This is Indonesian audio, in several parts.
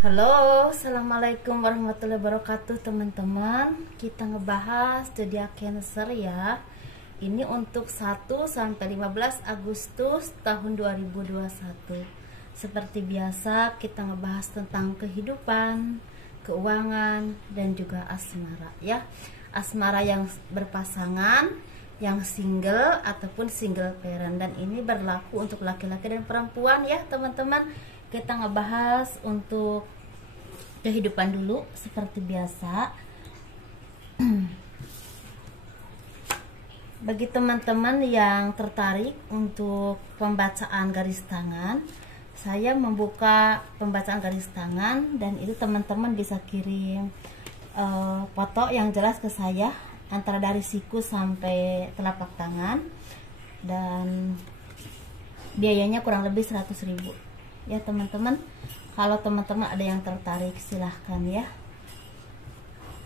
Halo, assalamualaikum warahmatullahi wabarakatuh teman-teman. Kita ngebahas zodiak Cancer ya. Ini untuk 1 sampai 15 Agustus tahun 2021. Seperti biasa kita ngebahas tentang kehidupan, keuangan, dan juga asmara ya. Asmara yang berpasangan, yang single ataupun single parent, dan ini berlaku untuk laki-laki dan perempuan ya teman-teman. Kita ngebahas untuk kehidupan dulu seperti biasa. Bagi teman-teman yang tertarik untuk pembacaan garis tangan, saya membuka pembacaan garis tangan, dan itu teman-teman bisa kirim foto yang jelas ke saya antara dari siku sampai telapak tangan, dan biayanya kurang lebih 100.000 ya teman-teman. Kalau teman-teman ada yang tertarik silahkan ya.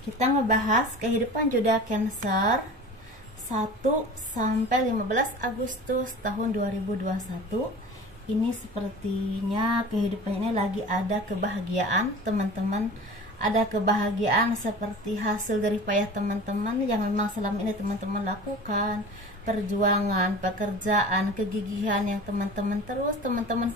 Kita ngebahas kehidupan zodiak Cancer 1 sampai 15 Agustus tahun 2021. Ini sepertinya kehidupannya ini lagi ada kebahagiaan teman-teman. Ada kebahagiaan seperti hasil dari payah teman-teman yang memang selama ini teman-teman lakukan, perjuangan, pekerjaan, kegigihan yang teman-teman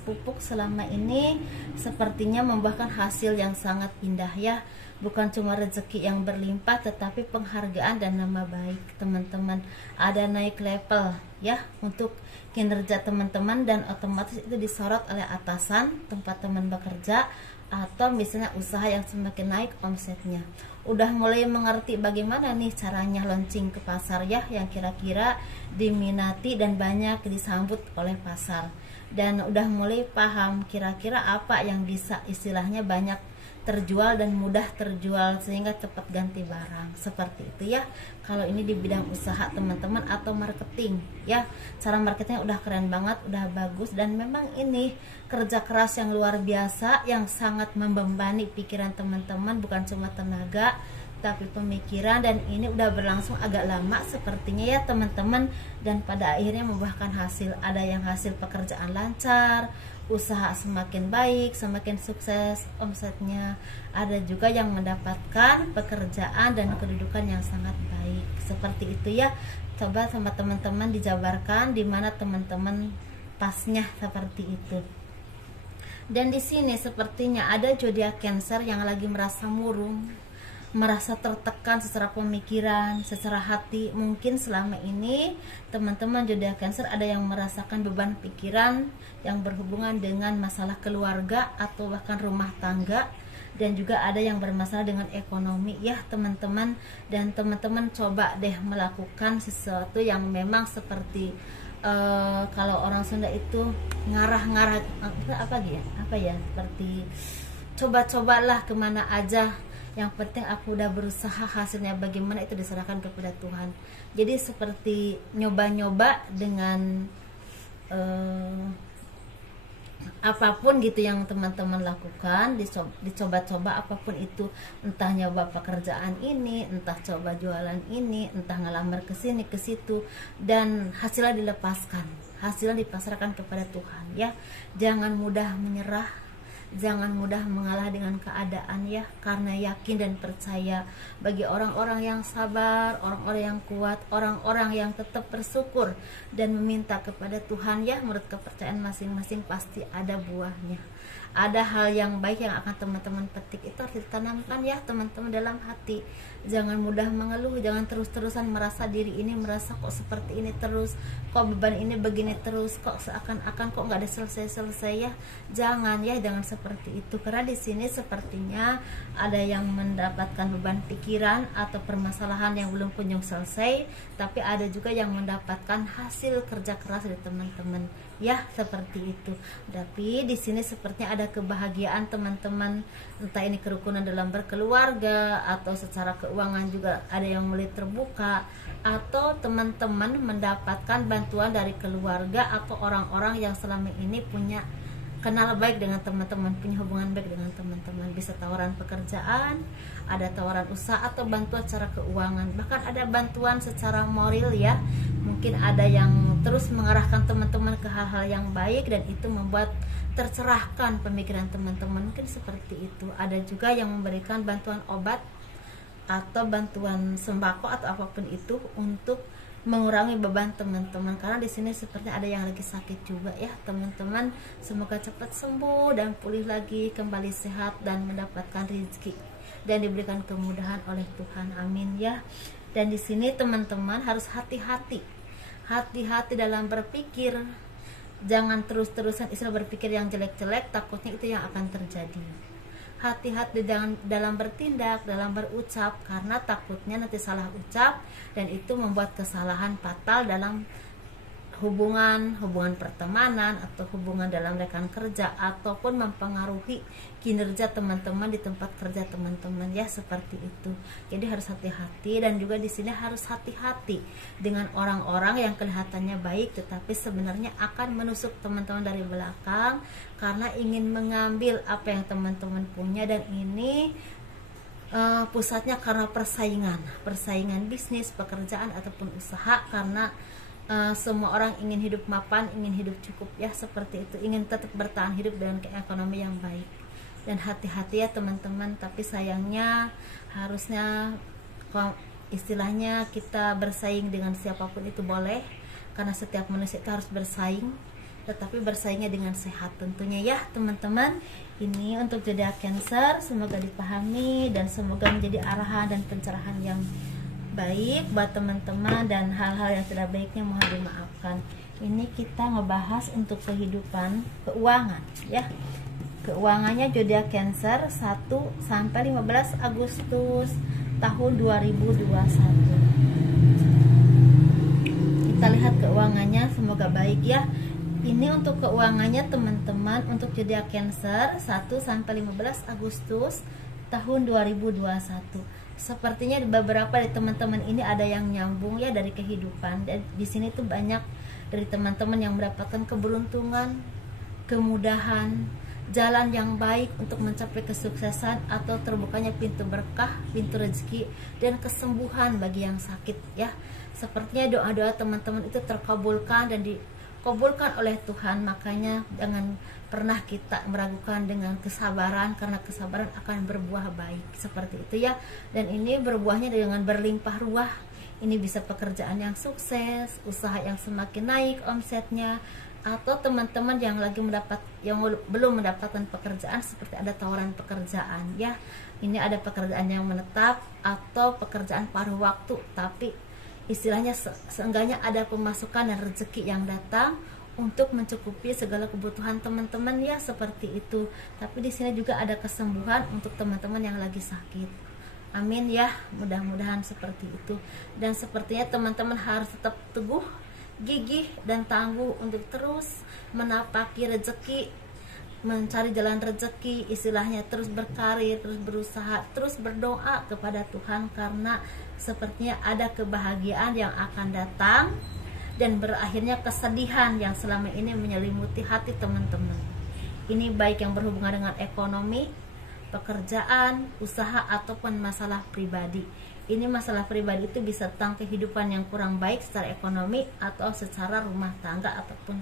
pupuk selama ini sepertinya membuahkan hasil yang sangat indah ya. Bukan cuma rezeki yang berlimpah, tetapi penghargaan dan nama baik teman-teman. Ada naik level ya untuk kinerja teman-teman, dan otomatis itu disorot oleh atasan tempat teman bekerja, atau misalnya usaha yang semakin naik omsetnya. Udah mulai mengerti bagaimana nih caranya launching ke pasar ya, yang kira-kira diminati dan banyak disambut oleh pasar, dan udah mulai paham kira-kira apa yang bisa istilahnya banyak terjual dan mudah terjual sehingga cepat ganti barang, seperti itu ya. Kalau ini di bidang usaha teman-teman atau marketing ya, cara marketingnya udah keren banget, udah bagus, dan memang ini kerja keras yang luar biasa yang sangat membebani pikiran teman-teman, bukan cuma tenaga tapi pemikiran, dan ini udah berlangsung agak lama sepertinya ya teman-teman, dan pada akhirnya membuahkan hasil. Ada yang hasil pekerjaan lancar, usaha semakin baik, semakin sukses omsetnya. Ada juga yang mendapatkan pekerjaan dan kedudukan yang sangat baik, seperti itu ya. Coba sama teman-teman dijabarkan di mana teman-teman pasnya seperti itu. Dan di sini sepertinya ada zodiak Cancer yang lagi merasa murung, merasa tertekan secara pemikiran, secara hati. Mungkin selama ini teman-teman zodiak Cancer ada yang merasakan beban pikiran yang berhubungan dengan masalah keluarga atau bahkan rumah tangga, dan juga ada yang bermasalah dengan ekonomi ya teman-teman. Dan teman-teman coba deh melakukan sesuatu yang memang seperti kalau orang Sunda itu ngarah-ngarah apa ya seperti coba-cobalah kemana aja, yang penting aku udah berusaha, hasilnya bagaimana itu diserahkan kepada Tuhan. Jadi seperti nyoba-nyoba dengan apapun gitu yang teman-teman lakukan, dicoba-coba apapun itu, entah nyoba pekerjaan ini, entah coba jualan ini, entah ngelamar ke sini ke situ, dan hasilnya dilepaskan, hasilnya dipasrahkan kepada Tuhan ya. Jangan mudah menyerah, jangan mudah mengalah dengan keadaan ya, karena yakin dan percaya. Bagi orang-orang yang sabar, orang-orang yang kuat, orang-orang yang tetap bersyukur dan meminta kepada Tuhan ya, menurut kepercayaan masing-masing pasti ada buahnya. Ada hal yang baik yang akan teman-teman petik, itu harus ditanamkan ya teman-teman dalam hati. Jangan mudah mengeluh, jangan terus-terusan merasa diri ini merasa kok seperti ini terus, kok beban ini begini terus, kok seakan-akan kok nggak ada selesai-selesai ya. Jangan ya, jangan seperti itu, karena di sini sepertinya ada yang mendapatkan beban pikiran atau permasalahan yang belum kunjung selesai, tapi ada juga yang mendapatkan hasil kerja keras dari teman-teman ya, seperti itu. Tapi di sini sepertinya ada kebahagiaan teman-teman, entah ini kerukunan dalam berkeluarga atau secara keuangan juga ada yang mulai terbuka, atau teman-teman mendapatkan bantuan dari keluarga atau orang-orang yang selama ini punya kenal baik dengan teman-teman, punya hubungan baik dengan teman-teman. Bisa tawaran pekerjaan, ada tawaran usaha, atau bantuan secara keuangan, bahkan ada bantuan secara moral ya. Mungkin ada yang terus mengarahkan teman-teman ke hal-hal yang baik, dan itu membuat tercerahkan pemikiran teman-teman, mungkin seperti itu. Ada juga yang memberikan bantuan obat atau bantuan sembako atau apapun itu untuk mengurangi beban teman-teman, karena di sini sepertinya ada yang lagi sakit juga ya teman-teman. Semoga cepat sembuh dan pulih lagi, kembali sehat dan mendapatkan rezeki dan diberikan kemudahan oleh Tuhan, amin ya. Dan di sini teman-teman harus hati-hati dalam berpikir, jangan terus-terusan istilah berpikir yang jelek-jelek, takutnya itu yang akan terjadi. Hati-hati dalam bertindak, dalam berucap, karena takutnya nanti salah ucap dan itu membuat kesalahan fatal dalam hubungan pertemanan atau hubungan dalam rekan kerja, ataupun mempengaruhi kinerja teman-teman di tempat kerja teman-teman ya, seperti itu. Jadi harus hati-hati, dan juga di sini harus hati-hati dengan orang-orang yang kelihatannya baik tetapi sebenarnya akan menusuk teman-teman dari belakang karena ingin mengambil apa yang teman-teman punya, dan ini pusatnya karena persaingan bisnis, pekerjaan ataupun usaha, karena semua orang ingin hidup mapan, ingin hidup cukup ya, seperti itu, ingin tetap bertahan hidup dengan ekonomi yang baik. Dan hati-hati ya teman-teman, tapi sayangnya harusnya istilahnya kita bersaing dengan siapapun itu boleh, karena setiap manusia itu harus bersaing, tetapi bersaingnya dengan sehat tentunya ya teman-teman. Ini untuk zodiak Cancer, semoga dipahami dan semoga menjadi arahan dan pencerahan yang baik buat teman-teman, dan hal-hal yang tidak baiknya mohon dimaafkan. Ini kita ngebahas untuk kehidupan keuangan ya. Keuangannya zodiak Cancer 1 sampai 15 Agustus tahun 2021. Kita lihat keuangannya, semoga baik ya. Ini untuk keuangannya teman-teman untuk zodiak Cancer 1 sampai 15 Agustus tahun 2021. Sepertinya beberapa dari teman-teman ini ada yang nyambung ya dari kehidupan, dan di sini tuh banyak dari teman-teman yang mendapatkan keberuntungan, kemudahan, jalan yang baik untuk mencapai kesuksesan atau terbukanya pintu berkah, pintu rezeki, dan kesembuhan bagi yang sakit ya. Sepertinya doa-doa teman-teman itu terkabulkan dan dikabulkan oleh Tuhan, makanya jangan pernah kita meragukan dengan kesabaran, karena kesabaran akan berbuah baik, seperti itu ya. Dan ini berbuahnya dengan berlimpah ruah. Ini bisa pekerjaan yang sukses, usaha yang semakin naik omsetnya, atau teman-teman yang belum mendapatkan pekerjaan, seperti ada tawaran pekerjaan ya. Ini ada pekerjaan yang menetap atau pekerjaan paruh waktu, tapi istilahnya seenggaknya ada pemasukan dan rezeki yang datang untuk mencukupi segala kebutuhan teman-teman ya, seperti itu. Tapi di sini juga ada kesembuhan untuk teman-teman yang lagi sakit. Amin ya, mudah-mudahan seperti itu. Dan sepertinya teman-teman harus tetap teguh, gigih dan tangguh untuk terus menapaki rezeki, mencari jalan rezeki, istilahnya terus berkarir, terus berusaha, terus berdoa kepada Tuhan, karena sepertinya ada kebahagiaan yang akan datang dan berakhirnya kesedihan yang selama ini menyelimuti hati teman-teman. Ini baik yang berhubungan dengan ekonomi, pekerjaan, usaha, ataupun masalah pribadi. Ini masalah pribadi itu bisa tentang kehidupan yang kurang baik secara ekonomi atau secara rumah tangga ataupun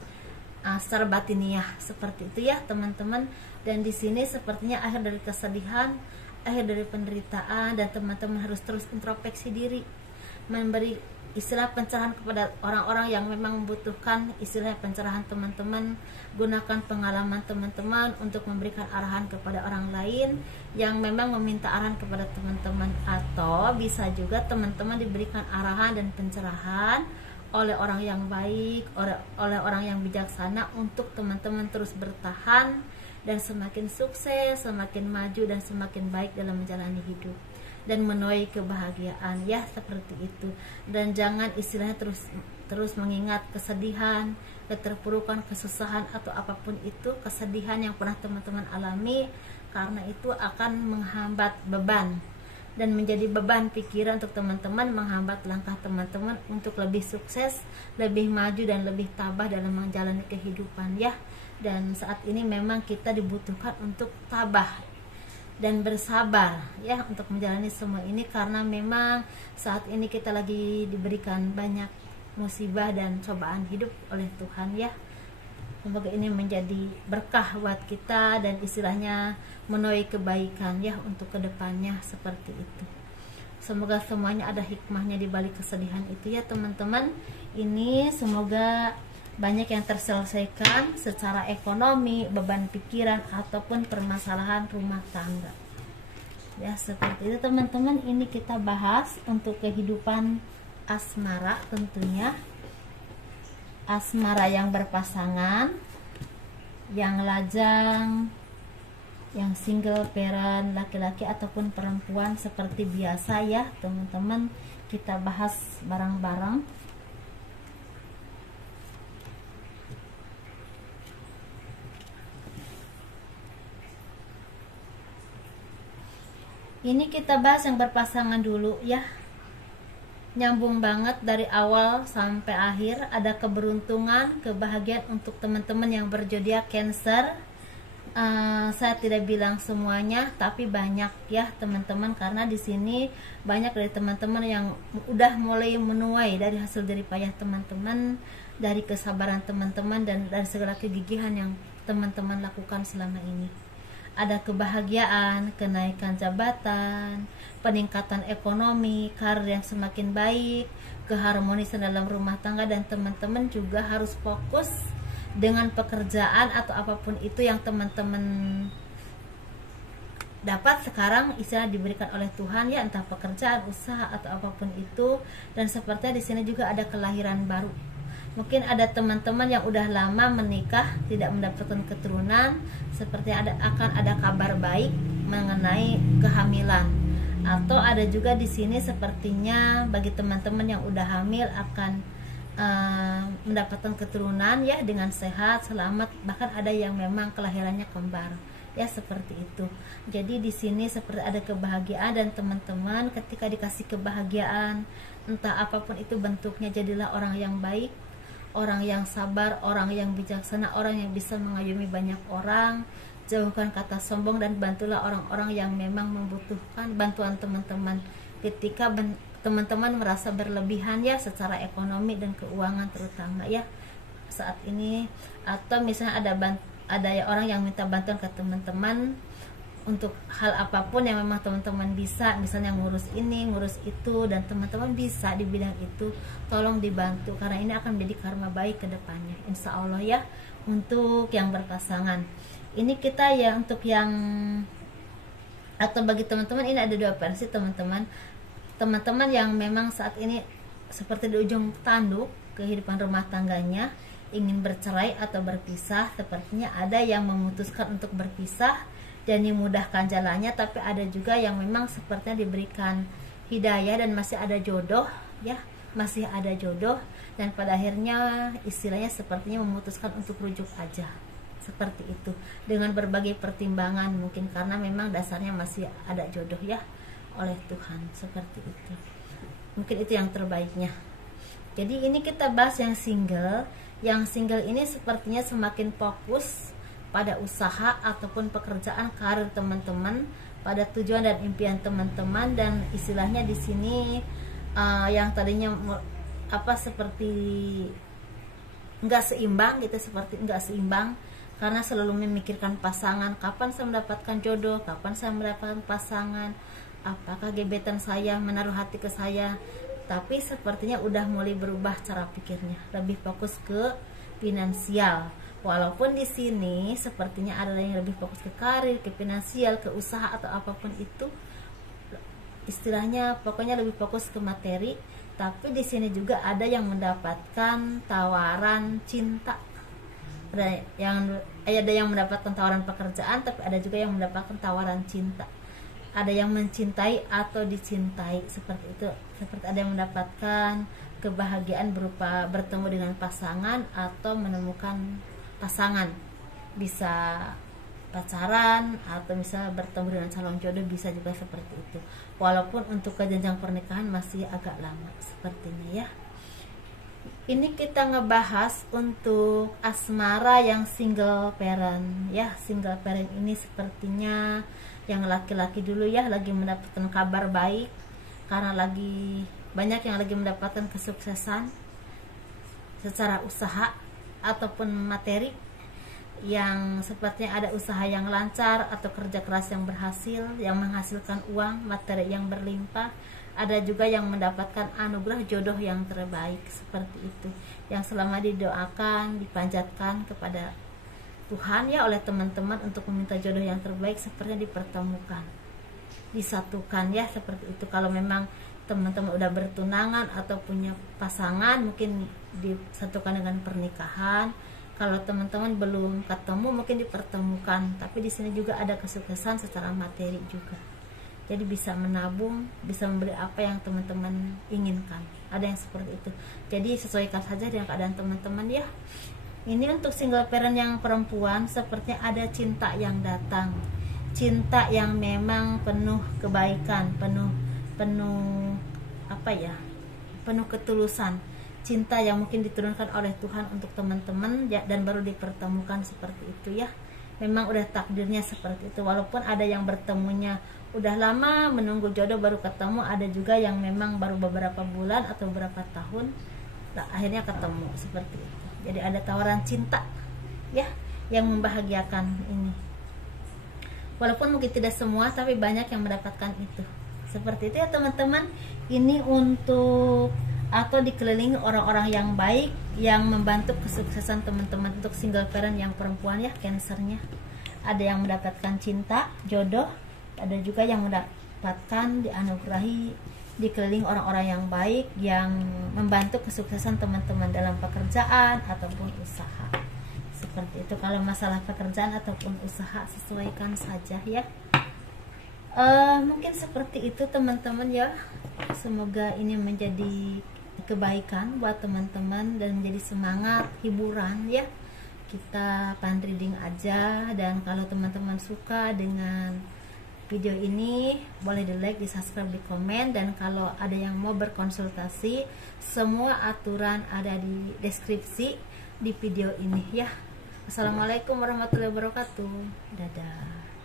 secara batiniah, seperti itu ya teman-teman. Dan di sini sepertinya akhir dari kesedihan, akhir dari penderitaan, dan teman-teman harus terus introspeksi diri, memberi istilah pencerahan kepada orang-orang yang memang membutuhkan istilah pencerahan teman-teman. Gunakan pengalaman teman-teman untuk memberikan arahan kepada orang lain yang memang meminta arahan kepada teman-teman, atau bisa juga teman-teman diberikan arahan dan pencerahan oleh orang yang baik, oleh orang yang bijaksana, untuk teman-teman terus bertahan dan semakin sukses, semakin maju, dan semakin baik dalam menjalani hidup dan menuai kebahagiaan ya, seperti itu. Dan jangan istilahnya terus mengingat kesedihan, keterpurukan, kesusahan, atau apapun itu kesedihan yang pernah teman-teman alami, karena itu akan menghambat beban dan menjadi beban pikiran untuk teman-teman, menghambat langkah teman-teman untuk lebih sukses, lebih maju, dan lebih tabah dalam menjalani kehidupan ya. Dan saat ini memang kita dibutuhkan untuk tabah dan bersabar ya untuk menjalani semua ini, karena memang saat ini kita lagi diberikan banyak musibah dan cobaan hidup oleh Tuhan ya. Semoga ini menjadi berkah buat kita dan istilahnya menuai kebaikan ya untuk kedepannya, seperti itu. Semoga semuanya ada hikmahnya di balik kesedihan itu ya teman-teman. Ini semoga banyak yang terselesaikan secara ekonomi, beban pikiran ataupun permasalahan rumah tangga. Ya seperti itu teman-teman, ini kita bahas untuk kehidupan asmara tentunya. Asmara yang berpasangan, yang lajang, yang single parent, laki-laki ataupun perempuan, seperti biasa ya teman-teman, kita bahas bareng-bareng. Ini kita bahas yang berpasangan dulu ya. Nyambung banget dari awal sampai akhir, ada keberuntungan, kebahagiaan untuk teman-teman yang berzodiak Cancer. Saya tidak bilang semuanya, tapi banyak ya teman-teman, karena di sini banyak dari teman-teman yang udah mulai menuai dari hasil jerih payah teman-teman, dari kesabaran teman-teman, dan dari segala kegigihan yang teman-teman lakukan selama ini. Ada kebahagiaan, kenaikan jabatan, peningkatan ekonomi, karir yang semakin baik, keharmonisan dalam rumah tangga, dan teman-teman juga harus fokus dengan pekerjaan atau apapun itu yang teman-teman dapat sekarang, istilah diberikan oleh Tuhan ya, entah pekerjaan, usaha atau apapun itu. Dan sepertinya di sini juga ada kelahiran baru. Mungkin ada teman-teman yang udah lama menikah tidak mendapatkan keturunan, seperti akan ada kabar baik mengenai kehamilan. Atau ada juga di sini sepertinya bagi teman-teman yang udah hamil akan mendapatkan keturunan ya dengan sehat, selamat, bahkan ada yang memang kelahirannya kembar. Ya seperti itu. Jadi di sini seperti ada kebahagiaan, dan teman-teman ketika dikasih kebahagiaan, entah apapun itu bentuknya, jadilah orang yang baik, orang yang sabar, orang yang bijaksana, orang yang bisa mengayomi banyak orang. Jauhkan kata sombong dan bantulah orang-orang yang memang membutuhkan bantuan teman-teman ketika teman-teman merasa berlebihan ya secara ekonomi dan keuangan terutama ya saat ini. Atau misalnya ada orang yang minta bantuan ke teman-teman untuk hal apapun yang memang teman-teman bisa, misalnya ngurus ini, ngurus itu, dan teman-teman bisa di bidang itu, tolong dibantu, karena ini akan menjadi karma baik ke depannya, insya Allah ya. Untuk yang berpasangan, ini kita ya untuk yang, atau bagi teman-teman ini ada dua versi teman-teman yang memang saat ini seperti di ujung tanduk kehidupan rumah tangganya, ingin bercerai atau berpisah. Sepertinya ada yang memutuskan untuk berpisah dan dimudahkan jalannya, tapi ada juga yang memang sepertinya diberikan hidayah dan masih ada jodoh ya, masih ada jodoh, dan pada akhirnya istilahnya sepertinya memutuskan untuk rujuk aja, seperti itu, dengan berbagai pertimbangan, mungkin karena memang dasarnya masih ada jodoh ya oleh Tuhan, seperti itu. Mungkin itu yang terbaiknya. Jadi ini kita bahas yang single. Yang single ini sepertinya semakin fokus pada usaha ataupun pekerjaan, karir teman-teman, pada tujuan dan impian teman-teman, dan istilahnya di sini yang tadinya seperti nggak seimbang gitu, seperti nggak seimbang karena selalu memikirkan pasangan, kapan saya mendapatkan jodoh, kapan saya mendapatkan pasangan, apakah gebetan saya menaruh hati ke saya. Tapi sepertinya udah mulai berubah cara pikirnya, lebih fokus ke finansial. Walaupun di sini sepertinya ada yang lebih fokus ke karir, ke finansial, ke usaha atau apapun itu, istilahnya pokoknya lebih fokus ke materi. Tapi di sini juga ada yang mendapatkan tawaran cinta, ada yang mendapatkan tawaran pekerjaan, tapi ada juga yang mendapatkan tawaran cinta. Ada yang mencintai atau dicintai, seperti itu. Seperti ada yang mendapatkan kebahagiaan berupa bertemu dengan pasangan atau menemukan pasangan, bisa pacaran atau misalnya bertemu dengan calon jodoh, bisa juga seperti itu. Walaupun untuk ke jenjang pernikahan masih agak lama sepertinya ya. Ini kita ngebahas untuk asmara yang single parent ya. Single parent ini sepertinya yang laki-laki dulu ya, lagi mendapatkan kabar baik karena lagi banyak yang lagi mendapatkan kesuksesan secara usaha ataupun materi yang sepertinya ada usaha yang lancar atau kerja keras yang berhasil, yang menghasilkan uang, materi yang berlimpah. Ada juga yang mendapatkan anugerah jodoh yang terbaik, seperti itu, yang selama didoakan, dipanjatkan kepada Tuhan ya oleh teman-teman untuk meminta jodoh yang terbaik, sepertinya dipertemukan, disatukan ya, seperti itu. Kalau memang teman-teman udah bertunangan atau punya pasangan, mungkin disatukan dengan pernikahan. Kalau teman-teman belum ketemu, mungkin dipertemukan. Tapi di sini juga ada kesuksesan secara materi juga. Jadi bisa menabung, bisa membeli apa yang teman-teman inginkan. Ada yang seperti itu. Jadi sesuaikan saja dengan keadaan teman-teman ya. Ini untuk single parent yang perempuan, sepertinya ada cinta yang datang. Cinta yang memang penuh kebaikan, penuh penuh ketulusan. Cinta yang mungkin diturunkan oleh Tuhan untuk teman-teman ya, dan baru dipertemukan seperti itu ya. Memang udah takdirnya seperti itu. Walaupun ada yang bertemunya udah lama menunggu jodoh baru ketemu, ada juga yang memang baru beberapa bulan atau beberapa tahun akhirnya ketemu, seperti itu. Jadi ada tawaran cinta ya yang membahagiakan ini. Walaupun mungkin tidak semua, tapi banyak yang mendapatkan itu. Seperti itu ya teman-teman. Ini untuk atau dikelilingi orang-orang yang baik yang membantu kesuksesan teman-teman untuk single parent yang perempuan ya, Cancernya. Ada yang mendapatkan cinta, jodoh, ada juga yang mendapatkan dianugerahi dikelilingi orang-orang yang baik yang membantu kesuksesan teman-teman dalam pekerjaan ataupun usaha. Seperti itu. Kalau masalah pekerjaan ataupun usaha, sesuaikan saja ya. Mungkin seperti itu teman-teman ya. Semoga ini menjadi kebaikan buat teman-teman dan menjadi semangat, hiburan ya. Kita pan reading aja, dan kalau teman-teman suka dengan video ini boleh di like, di subscribe, di komen, dan kalau ada yang mau berkonsultasi, semua aturan ada di deskripsi di video ini ya. Assalamualaikum warahmatullahi wabarakatuh. Dadah.